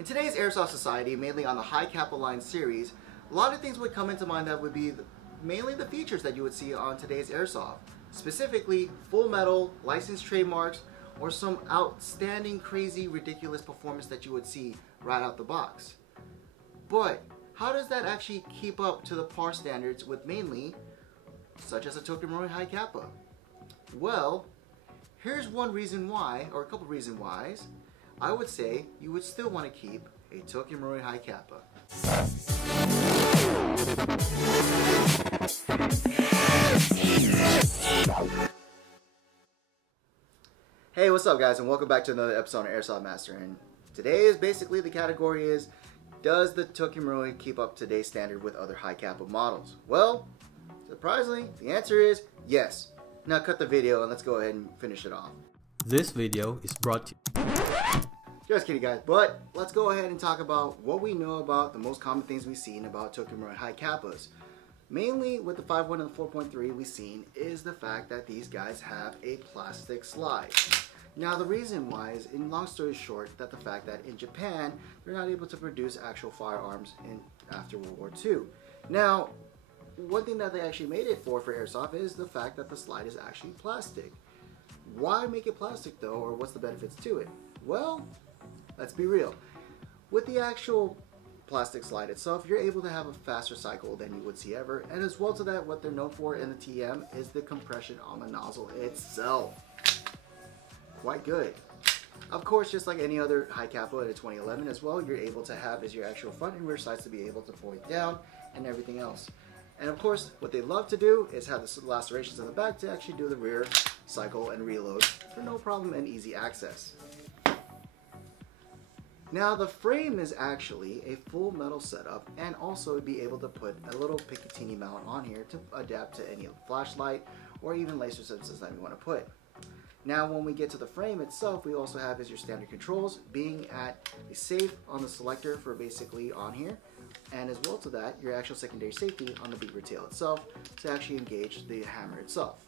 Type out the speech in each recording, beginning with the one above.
In today's Airsoft society, mainly on the Hi Capa line series, a lot of things would come into mind that would be mainly the features that you would see on today's Airsoft. Specifically, full metal, licensed trademarks, or some outstanding, crazy, ridiculous performance that you would see right out the box. But how does that actually keep up to the par standards with mainly, such as a Tokyo Marui Hi Capa? Well, here's one reason why, or a couple reasons why, I would say you would still want to keep a Tokyo Marui Hi Capa. Hey, what's up guys, and welcome back to another episode of Airsoft Master. And today is basically the category is, does the Tokyo Marui keep up to today's standard with other Hi Capa models? Well, surprisingly, the answer is yes. Now cut the video and let's go ahead and finish it off. This video is brought to you. Just kidding guys, but let's go ahead and talk about what we know about the most common things we've seen about Tokyo Marui Hi Capas. Mainly with the 5.1 and the 4.3 we've seen is the fact that these guys have a plastic slide. Now the reason why is, in long story short, that the fact that in Japan they're not able to produce actual firearms after World War II. Now, one thing that they actually made it for Airsoft is the fact that the slide is actually plastic. Why make it plastic though, or what's the benefits to it? Well, let's be real. With the actual plastic slide itself, you're able to have a faster cycle than you would see ever, and as well to that, what they're known for in the TM is the compression on the nozzle itself. Quite good. Of course, just like any other Hi Capa in a 2011 as well, you're able to have is your actual front and rear sights to be able to point down and everything else. And of course, what they love to do is have the lacerations in the back to actually do the rear cycle and reload for no problem and easy access. Now the frame is actually a full metal setup, and also be able to put a little Picatinny mount on here to adapt to any flashlight or even laser sensors that you want to put. Now when we get to the frame itself, we also have is your standard controls, being at a safe on the selector for basically on here, and as well to that, your actual secondary safety on the beaver tail itself to actually engage the hammer itself.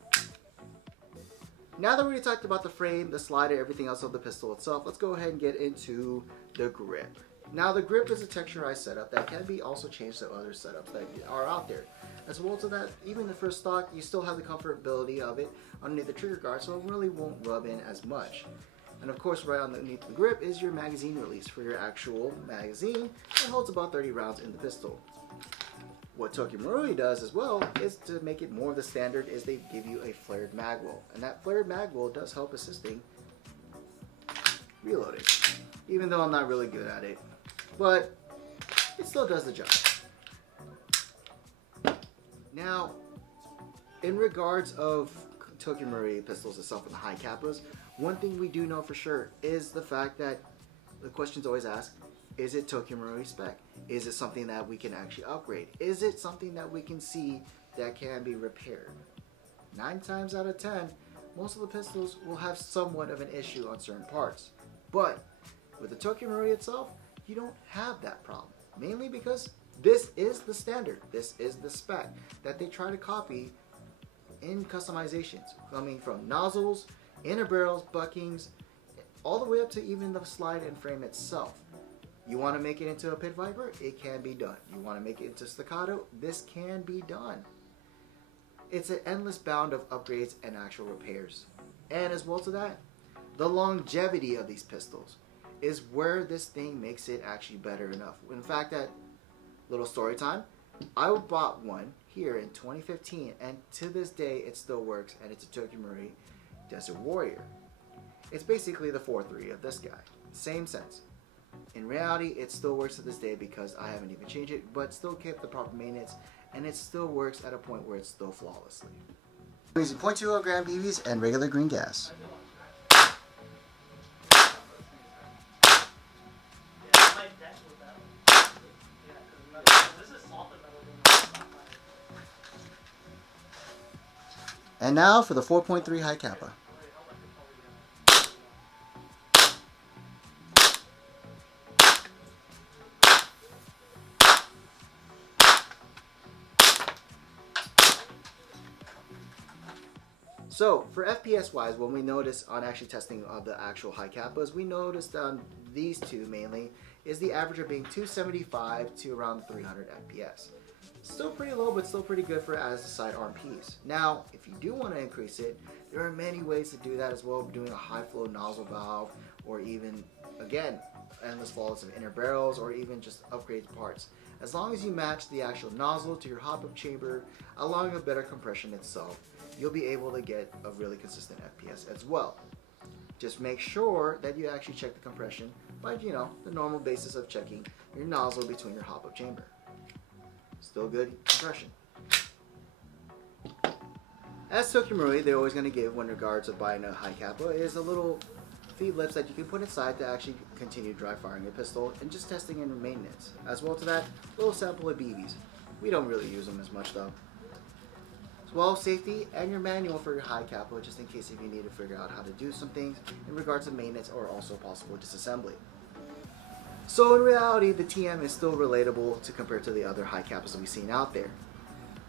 Now that we already talked about the frame, the slider, everything else of the pistol itself, let's go ahead and get into the grip. Now the grip is a texturized setup that can be also changed to other setups that are out there. As well to that, even the first stock, you still have the comfortability of it underneath the trigger guard, so it really won't rub in as much. And of course, right underneath the grip is your magazine release for your actual magazine. It holds about 30 rounds in the pistol. What Tokyo Marui does as well is to make it more of the standard is they give you a flared magwell. And that flared magwell does help assisting reloading. Even though I'm not really good at it. But it still does the job. Now, in regards of Tokyo Marui pistols itself and the Hi Capas, one thing we do know for sure is the fact that the question's always asked, is it Tokyo Marui spec? Is it something that we can actually upgrade? Is it something that we can see that can be repaired? 9 times out of 10, most of the pistols will have somewhat of an issue on certain parts. But with the Tokyo Marui itself, you don't have that problem. Mainly because this is the standard. This is the spec that they try to copy in customizations. Coming from nozzles, inner barrels, buckings, all the way up to even the slide and frame itself. You want to make it into a pit viper? It can be done. You want to make it into staccato? This can be done. It's an endless bound of upgrades and actual repairs. And as well to that, the longevity of these pistols is where this thing makes it actually better enough. In fact, that little story time, I bought one here in 2015, and to this day it still works, and it's a Tokyo Marui Desert Warrior. It's basically the 4.3 of this guy. Same sense. In reality, it still works to this day because I haven't even changed it, but still kept the proper maintenance, and it still works at a point where it's still flawlessly. Using 0.20 gram BBs and regular green gas. And now for the 4.3 Hi Capa. So for FPS wise, when we notice on actually testing of the actual Hi Capas, we noticed these two mainly is the average of being 275 to around 300 FPS. Still pretty low, but still pretty good for as a sidearm piece. Now, if you do want to increase it, there are many ways to do that as well, doing a high flow nozzle valve, or even, again, endless volts of inner barrels, or even just upgrade parts. As long as you match the actual nozzle to your hop-up chamber, allowing a better compression itself, you'll be able to get a really consistent FPS as well. Just make sure that you actually check the compression by, the normal basis of checking your nozzle between your hop-up chamber. Still good compression. As Tokyo Marui, they're always going to give when regards to buying a Hi Capa is a little feed lips that you can put inside to actually continue dry firing your pistol and just testing in maintenance. As well to that, a little sample of BBs. We don't really use them as much though. As well, safety and your manual for your Hi Capa, just in case if you need to figure out how to do some things in regards to maintenance or also possible disassembly. So in reality, the TM is still relatable to compare to the other Hi Capas that we've seen out there.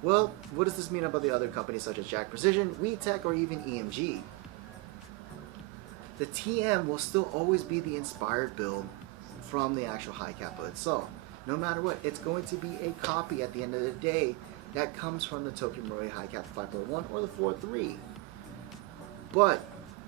Well, what does this mean about the other companies such as Jack Precision, WeTech, or even EMG? The TM will still always be the inspired build from the actual Hi Capa itself. No matter what, it's going to be a copy at the end of the day that comes from the Tokyo Marui Hi Capa 5.1 or the 4.3. But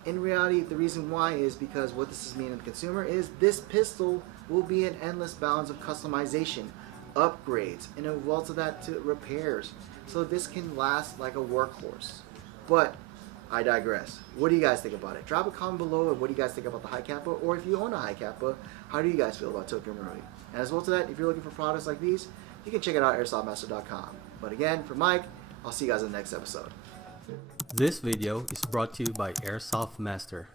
in reality, the reason why is because what this is meaning to the consumer is this pistol will be an endless bounds of customization, upgrades, and as well to that to repairs. So this can last like a workhorse. But I digress. What do you guys think about it? Drop a comment below of what do you guys think about the Hi Capa, or if you own a Hi Capa, how do you guys feel about Tokyo Marui? And as well to that, if you're looking for products like these, you can check it out at airsoftmaster.com. But again, for Mike, I'll see you guys in the next episode. This video is brought to you by Airsoft Master.